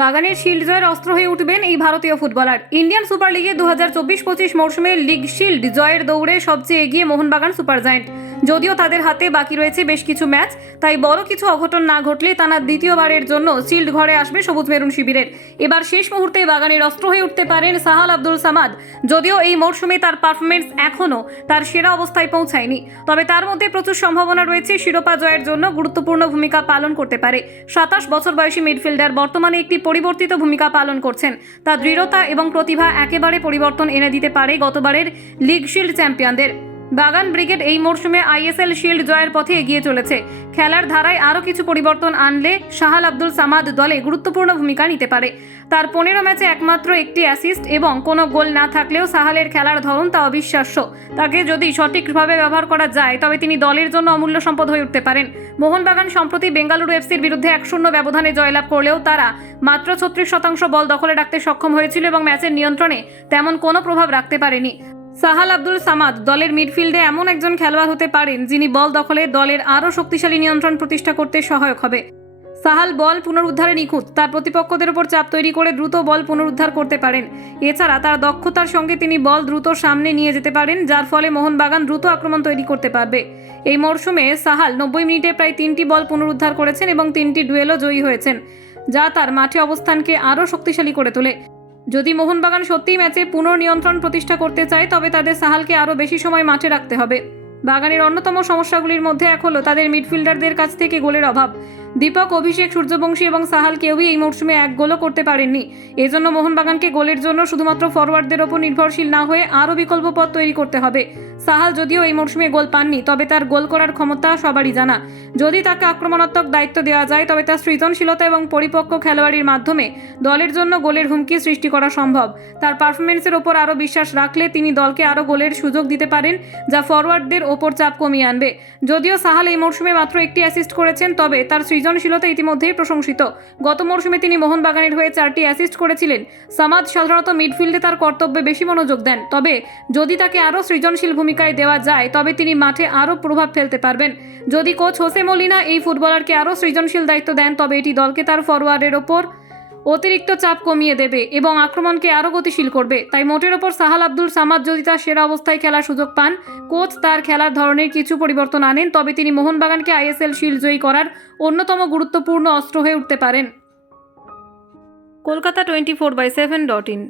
বাগানের শিল্ড জয়ের অস্ত্র হয়ে উঠবেন এই ভারতীয় ফুটবলার। ইন্ডিয়ান সুপার লিগে দু হাজার চব্বিশ পঁচিশ মৌসুমে লিগ শিল্ড জয়ের দৌড়ে সবচেয়ে এগিয়ে মোহনবাগান সুপার জায়েন্ট। যদিও তাদের হাতে বাকি রয়েছে বেশ কিছু ম্যাচ, তাই বড় কিছু অঘটন না ঘটলে টানা দ্বিতীয়বারের জন্য শিল্ড ঘরে আসবে সবুজ মেরুন শিবিরের। এবার শেষ মুহূর্তে বাগানের অস্ত্র হয়ে উঠতে পারেন সাহাল আব্দুল সামাদ। যদিও এই মরশুমে তার পারফরমেন্স এখনও তার সেরা অবস্থায় পৌঁছায়নি, তবে তার মধ্যে প্রচুর সম্ভাবনা রয়েছে শিরোপা জয়ের জন্য গুরুত্বপূর্ণ ভূমিকা পালন করতে পারে। সাতাশ বছর বয়সী মিডফিল্ডার বর্তমানে একটি পরিবর্তিত ভূমিকা পালন করছেন। তা দৃঢ়তা এবং প্রতিভা একেবারে পরিবর্তন এনে দিতে পারে গতবারের লিগ শিল্ড চ্যাম্পিয়নদের। বাগান ব্রিগেড এই মরশুমে আইএসএল শিল্ড জয়ের পথে এগিয়ে চলেছে। খেলার ধারায় আরও কিছু পরিবর্তন আনলে শাহাল আব্দুল সামাদ দলে গুরুত্বপূর্ণ ভূমিকা নিতে পারে। তার পনেরো ম্যাচে একমাত্র একটি অ্যাসিস্ট এবং কোনো গোল না থাকলেও সাহালের খেলার ধরন তা অবিশ্বাস্য। তাকে যদি সঠিকভাবে ব্যবহার করা যায়, তবে তিনি দলের জন্য অমূল্য সম্পদ হয়ে উঠতে পারেন। মোহনবাগান সম্প্রতি বেঙ্গালুরু এফসির বিরুদ্ধে এক শূন্য ব্যবধানে জয়লাভ করলেও তারা মাত্র ছত্রিশ শতাংশ বল দখলে রাখতে সক্ষম হয়েছিল এবং ম্যাচের নিয়ন্ত্রণে তেমন কোনো প্রভাব রাখতে পারেনি। সাহাল আব্দুল সামাদ দলের মিডফিল্ডে এমন একজন খেলোয়াড় হতে পারেন যিনি বল দখলে দলের আরও শক্তিশালী নিয়ন্ত্রণ প্রতিষ্ঠা করতে সহায়ক হবে। সাহাল বল পুনরুদ্ধারে নিখুঁত, তার প্রতিপক্ষদের ওপর চাপ তৈরি করে দ্রুত বল পুনরুদ্ধার করতে পারেন। এছাড়া তার দক্ষতার সঙ্গে তিনি বল দ্রুত সামনে নিয়ে যেতে পারেন, যার ফলে মোহনবাগান দ্রুত আক্রমণ তৈরি করতে পারবে। এই মরশুমে সাহাল নব্বই মিনিটে প্রায় তিনটি বল পুনরুদ্ধার করেছেন এবং তিনটি ডুয়েলও জয়ী হয়েছেন, যা তার মাঠে অবস্থানকে আরও শক্তিশালী করে তোলে। যদি মোহনবাগান সত্যিই ম্যাচে পুনর্নিয়ন্ত্রণ প্রতিষ্ঠা করতে চায়, তবে তাদের সাহালকে আরও বেশি সময় মাঠে রাখতে হবে। বাগানের অন্যতম সমস্যাগুলির মধ্যে এক হলো তাদের মিডফিল্ডারদের কাছ থেকে গোলের অভাব। দীপক, অভিষেক, সূর্যবংশী এবং সাহাল কেউই এই মরশুমে এক গোলও করতে পারেননি। এজন্য মোহনবাগানকে গোলের জন্য শুধুমাত্র ফরওয়ার্ডদের ওপর নির্ভরশীল না হয়ে আরও বিকল্প পথ তৈরি করতে হবে। সাহাল যদিও এই মরশুমে গোল পাননি, তবে তার গোল করার ক্ষমতা সবারই জানা। যদি তাকে আক্রমণাত্মক দায়িত্ব দেওয়া যায়, তবে তার সৃজনশীলতা এবং পরিপক্ক খেলোয়াড়ির মাধ্যমে দলের জন্য গোলের হুমকি সৃষ্টি করা সম্ভব। তার পারফরমেন্সের ওপর আরও বিশ্বাস রাখলে তিনি দলকে আরও গোলের সুযোগ দিতে পারেন, যা ফরওয়ার্ডদের ওপর চাপ কমিয়ে আনবে। যদিও সাহাল এই মরশুমে মাত্র একটি অ্যাসিস্ট করেছেন, তবে তার সৃজনশীলতা ইতিমধ্যেই প্রশংসিত। গত মরশুমে তিনি মোহনবাগানের হয়ে চারটি অ্যাসিস্ট করেছিলেন। সামাদ সাধারণত মিডফিল্ডে তার কর্তব্যে বেশি মনোযোগ দেন, তবে যদি তাকে আরও সৃজনশীল ভূমিকায় দেওয়া যায়, তবে তিনি মাঠে আরও প্রভাব ফেলতে পারবেন। যদি কোচ হোসে মলিনা এই ফুটবলারকে আরও সৃজনশীল দায়িত্ব দেন, তবে এটি দলকে তার ফরওয়ার্ডের ওপর অতিরিক্ত চাপ কমিয়ে দেবে এবং আক্রমণকে আরও গতিশীল করবে। তাই মোটের ওপর সাহাল আব্দুল সামাদ যদি তার সেরা অবস্থায় খেলার সুযোগ পান, কোচ তার খেলার ধরনের কিছু পরিবর্তন আনেন, তবে তিনি মোহনবাগানকে আইএসএল শিল্ড জয়ী করার অন্যতম গুরুত্বপূর্ণ অস্ত্র হয়ে উঠতে পারেন। Kolkata twenty four by seven dot in